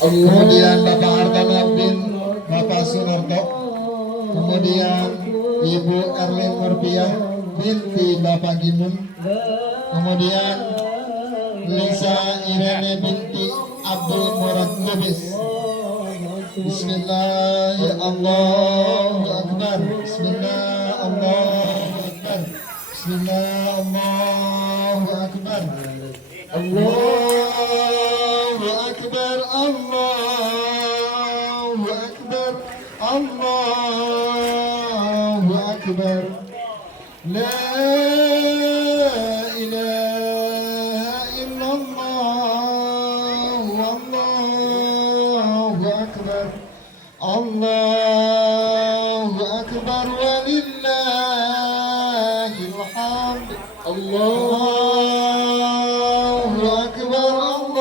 kemudian Bapak Ardana bin Bapak Sunarto, kemudian Ibu Erlin Murpiah binti Bapak Ginun, kemudian Lisa Irene binti Abdul Murad Lubis. Bismillah, Allahu Akbar. Bismillah, Allahu Akbar. Bismillah, Allahu Akbar. Allahu Akbar. Allahu Akbar. Allahu Akbar. La ilaha illallah. Wallahu Akbar. Allahu Akbar walillahil hamd. Allahu Akbar. Allahu